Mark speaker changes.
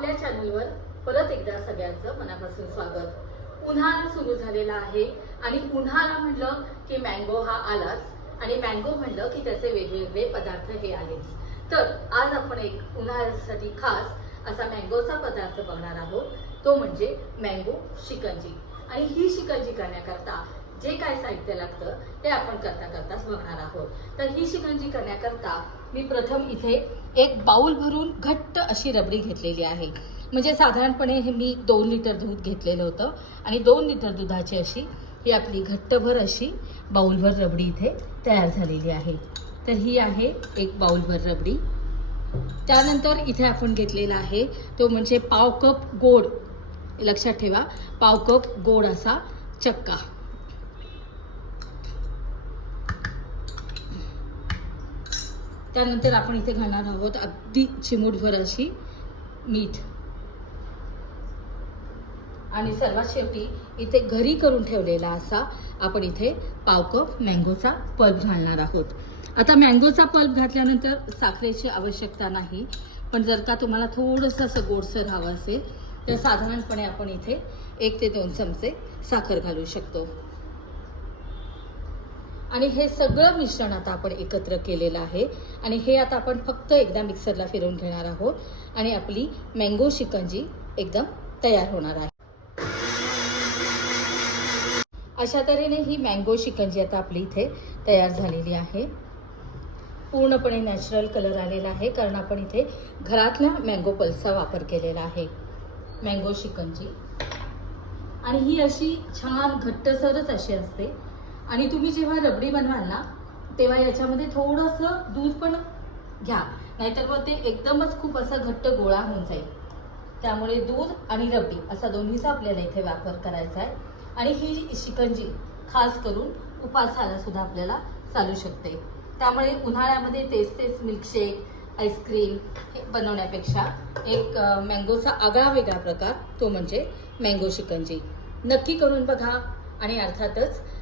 Speaker 1: आपल्या चॅनलवर परत एकदा सगळ्यांचं मनापासून स्वागत. उन्हाळा सुरू झालेला आहे आणि उन्हाळा म्हणलं की मँगो हा आलाच आणि मँगो म्हणलं की त्याचे वेगवेगळे पदार्थ हे आलेच तर आज आपण एक उन्हाळ्यासाठी खास असा मँगोचा पदार्थ बघणार आहोत. तो म्हणजे मँगो शिकंजी. आणि ही शिकंजी करण्याकरता जे काय साहित्य लागतं ते आपण करता करताच बघणार आहोत. तर ही शिकंजी करण्याकरता मी प्रथम इथे एक बाऊल भरून घट्ट अशी रबडी घेतलेली आहे. म्हणजे साधारणपणे हे मी दोन लिटर दूध घेतलेलं होतं आणि दोन लिटर दुधाची अशी ही आपली घट्टभर अशी बाऊलभर रबडी इथे तयार झालेली आहे. तर ही आहे एक बाऊलभर रबडी. त्यानंतर इथे आपण घेतलेला आहे तो म्हणजे पाव कप गोड लक्षात ठेवा पाव कप गोड असा चक्का. त्यानंतर आपण इथे घालणार आहोत अगदी चिमूटभर अशी मीठ. आणि सर्वात शेवटी इथे घरी करून ठेवलेला असा आपण इथे पाव कप मँगोचा पल्प घालणार आहोत. आता मँगोचा पल्प घातल्यानंतर साखरेची आवश्यकता नाही पण जर का तुम्हाला थोडंसं असं गोडसर हवं असेल तर साधारणपणे आपण इथे एक ते दोन चमचे साखर घालू शकतो. आणि हे सगळं मिश्रण आता आपण एकत्र केलेलं आहे. आणि हे आता आपण फक्त एकदा मिक्सरला फिरवून घेणार आहोत. आणि आपली मँगो शिकंजी एकदम तयार होणार आहे. अशा तऱ्हेने ही मँगो शिकंजी आता आपली इथे तयार झालेली आहे. पूर्णपणे नॅचरल कलर आलेला आहे कारण आपण इथे घरातल्या मँगो पल्सचा वापर केलेला आहे. मँगो शिकंजी. आणि ही अशी छान घट्टसरच अशी असते. आणि तुम्ही जेव्हा रबडी बनवाल ना तेव्हा याच्यामध्ये थोडंसं दूध पण घ्या. नाहीतर मग ते एकदमच खूप असं घट्ट गोळा होऊन जाईल. त्यामुळे दूध आणि रबडी असा दोन्हीचा आपल्याला इथे वापर करायचा आहे. आणि ही शिकंजी खास करून उपासाला सुद्धा आपल्याला चालू शकते. त्यामुळे उन्हाळ्यामध्ये तेच तेच मिल्कशेक आईस्क्रीम हे बनवण्यापेक्षा एक मँगोचा आगळा वेगळा प्रकार तो म्हणजे मँगो शिकंजी. नक्की करून बघा आणि अर्थातच